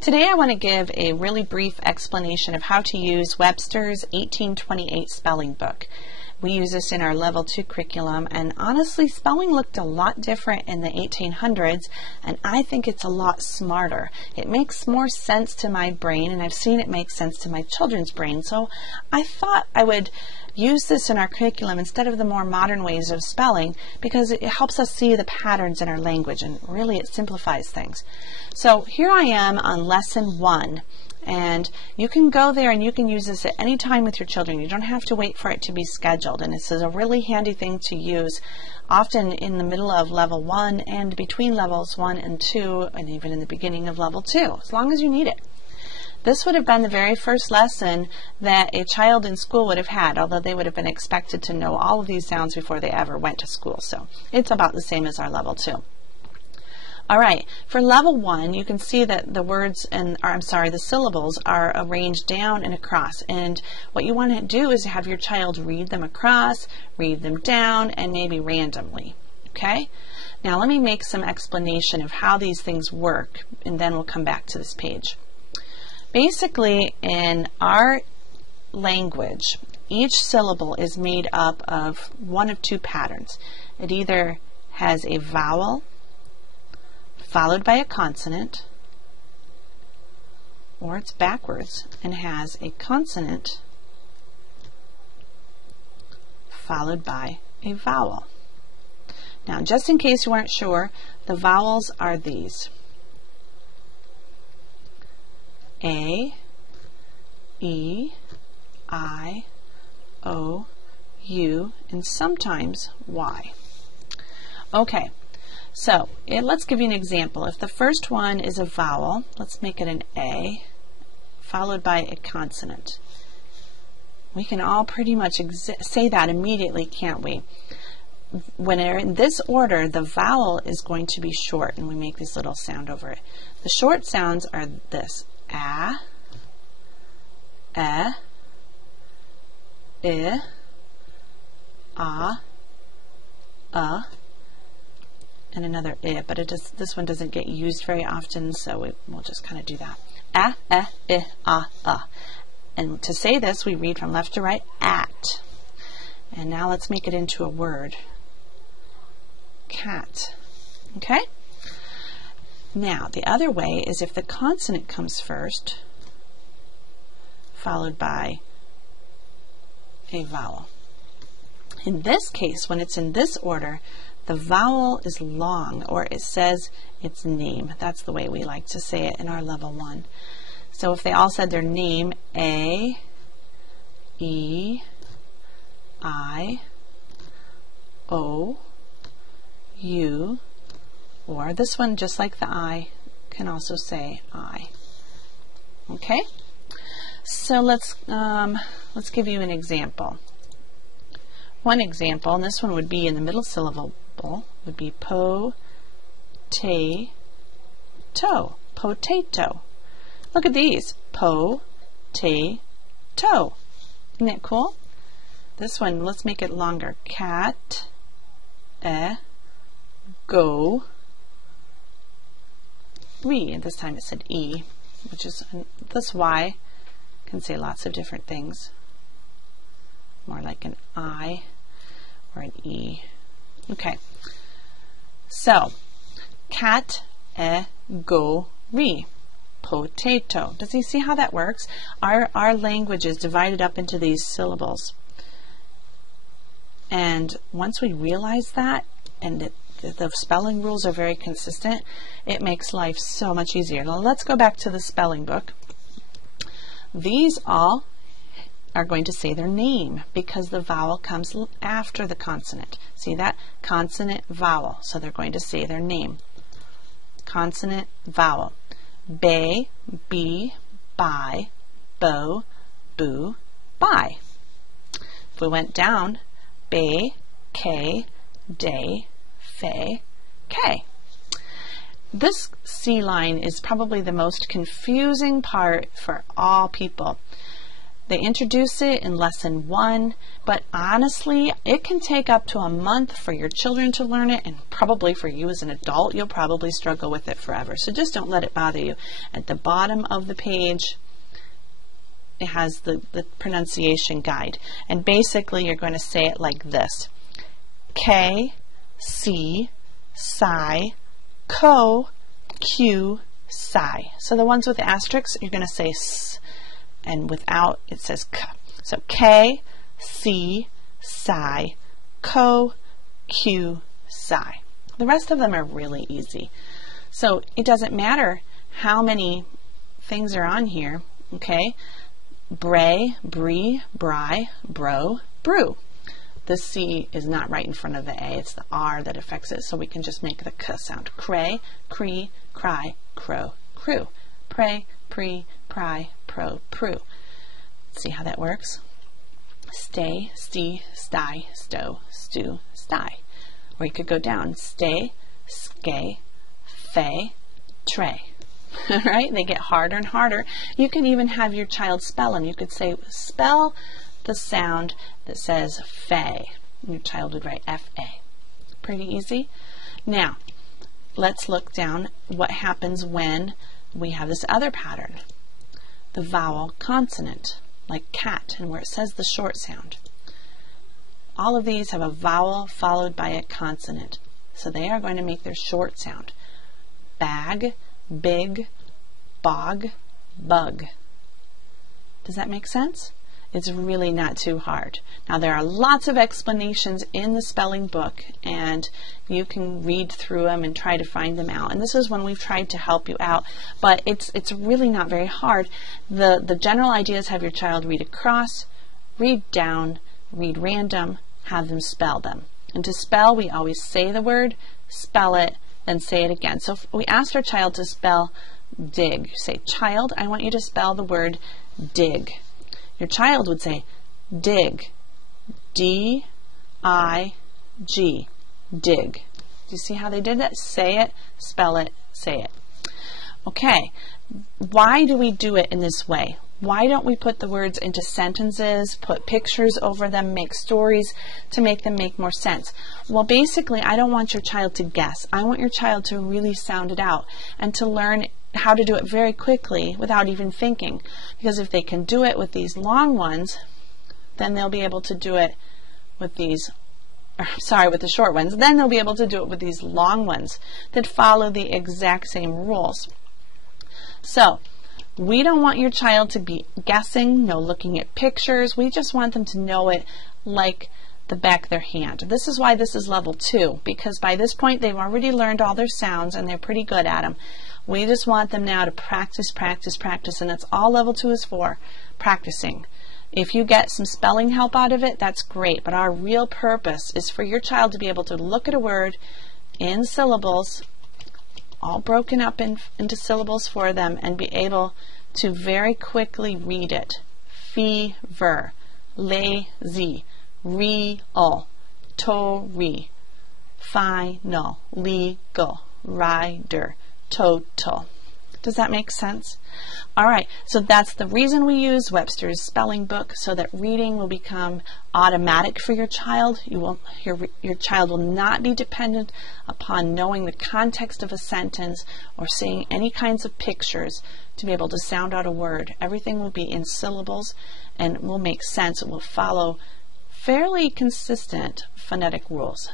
Today I want to give a really brief explanation of how to use Webster's 1828 spelling book. We use this in our level 2 curriculum, and honestly spelling looked a lot different in the 1800s, and I think it's a lot smarter. It makes more sense to my brain, and I've seen it make sense to my children's brain, so I thought I would use this in our curriculum instead of the more modern ways of spelling, because it helps us see the patterns in our language, and really it simplifies things. So here I am on lesson 1, and you can go there and you can use this at any time with your children. You don't have to wait for it to be scheduled, and this is a really handy thing to use often in the middle of level 1 and between levels 1 and 2, and even in the beginning of level 2, as long as you need it. This would have been the very first lesson that a child in school would have had, although they would have been expected to know all of these sounds before they ever went to school. So it's about the same as our level 2. All right, for level 1, you can see that the words the syllables are arranged down and across. And what you want to do is have your child read them across, read them down, and maybe randomly. Okay? Now let me make some explanation of how these things work, and then we'll come back to this page. Basically, in our language, each syllable is made up of one of two patterns. It either has a vowel followed by a consonant, or it's backwards and has a consonant followed by a vowel. Now, just in case you weren't sure, the vowels are these: A, E, I, O, U, and sometimes Y. Okay. So let's give you an example. If the first one is a vowel, let's make it an A, followed by a consonant. We can all pretty much say that immediately, can't we? When they're in this order, the vowel is going to be short, and we make this little sound over it. The short sounds are this: A, E, I, and another I, but this one doesn't get used very often, so we'll just kind of do that. A, I, A. And to say this, we read from left to right: at. And now let's make it into a word: cat. Okay? Now, the other way is if the consonant comes first, followed by a vowel. In this case, when it's in this order, the vowel is long, or it says its name. That's the way we like to say it in our level 1. So if they all said their name: A, E, I, O, U, or this one, just like the I, can also say I. Okay? So let's give you an example. One example, and this one would be in the middle syllable, would be po-tay-to. Potato. Look at these. Po-tay-to. Isn't that cool? This one, let's make it longer. Cat, go, re. And this time it said E, which is this Y can say lots of different things. More like an I or an E. Okay. So, cat, go, re. Potato. Does you see how that works? Our language is divided up into these syllables. And once we realize that, and the spelling rules are very consistent, it makes life so much easier. Now let's go back to the spelling book. These all are going to say their name because the vowel comes after the consonant. See that? Consonant, vowel. So they're going to say their name. Consonant, vowel. Bay, bee, by, bow, boo, by. If we went down, bay, k, day, fay, k. this C line is probably the most confusing part for all people. They introduce it in lesson 1, but honestly, it can take up to a month for your children to learn it, and probably for you as an adult, you'll probably struggle with it forever. So just don't let it bother you. At the bottom of the page, it has the pronunciation guide, and basically you're going to say it like this: K, C, Psi, Co, Q, Psi. So the ones with the asterisks, you're going to say S, and without, it says K. So K, C, Psi, Co, Q, Psi. The rest of them are really easy. So it doesn't matter how many things are on here, okay? Bray, Bree, Bry, Bro, Brew. The C is not right in front of the A, it's the R that affects it, so we can just make the K sound. Cray, Cree, Cry, Crow, Crew. Pray, Pre, Pry, Pro, Prue. See how that works? Stay, Stee, Sty, Stow, Stew, Sty. Or you could go down. Stay, Skay, Fay, Tray. Right? They get harder and harder. You can even have your child spell them. You could say, spell the sound that says Fay. Your child would write F-A. Pretty easy. Now, let's look down what happens when we have this other pattern. The vowel consonant, like cat, and where it says the short sound. All of these have a vowel followed by a consonant. So they are going to make their short sound. Bag, big, bog, bug. Does that make sense? It's really not too hard. Now there are lots of explanations in the spelling book, and you can read through them and try to find them out. And this is when we've tried to help you out, but it's really not very hard. The general idea is have your child read across, read down, read random, have them spell them. And to spell, we always say the word, spell it, then say it again. So if we asked our child to spell dig, you say, child, I want you to spell the word dig. Your child would say dig, D-I-G, dig. Do you see how they did that? Say it, spell it, say it. Okay, why do we do it in this way? Why don't we put the words into sentences, put pictures over them, make stories to make them make more sense? Well, basically, I don't want your child to guess. I want your child to really sound it out and to learn how to do it very quickly without even thinking. Because if they can do it with these long ones, then they'll be able to do it with these, with the short ones. Then they'll be able to do it with these long ones that follow the exact same rules. So, we don't want your child to be guessing, no looking at pictures. We just want them to know it like the back of their hand. This is why this is level 2, because by this point they've already learned all their sounds and they're pretty good at them. We just want them now to practice, practice, practice, and that's all level 2 is for, practicing. If you get some spelling help out of it, that's great, but our real purpose is for your child to be able to look at a word in syllables, all broken up into syllables for them, and be able to very quickly read it. Fever, lazy, real, tori, final, legal, rider, total. Does that make sense? All right, so that's the reason we use Webster's spelling book, so that reading will become automatic for your child. Your child will not be dependent upon knowing the context of a sentence or seeing any kinds of pictures to be able to sound out a word. Everything will be in syllables and will make sense. It will follow fairly consistent phonetic rules.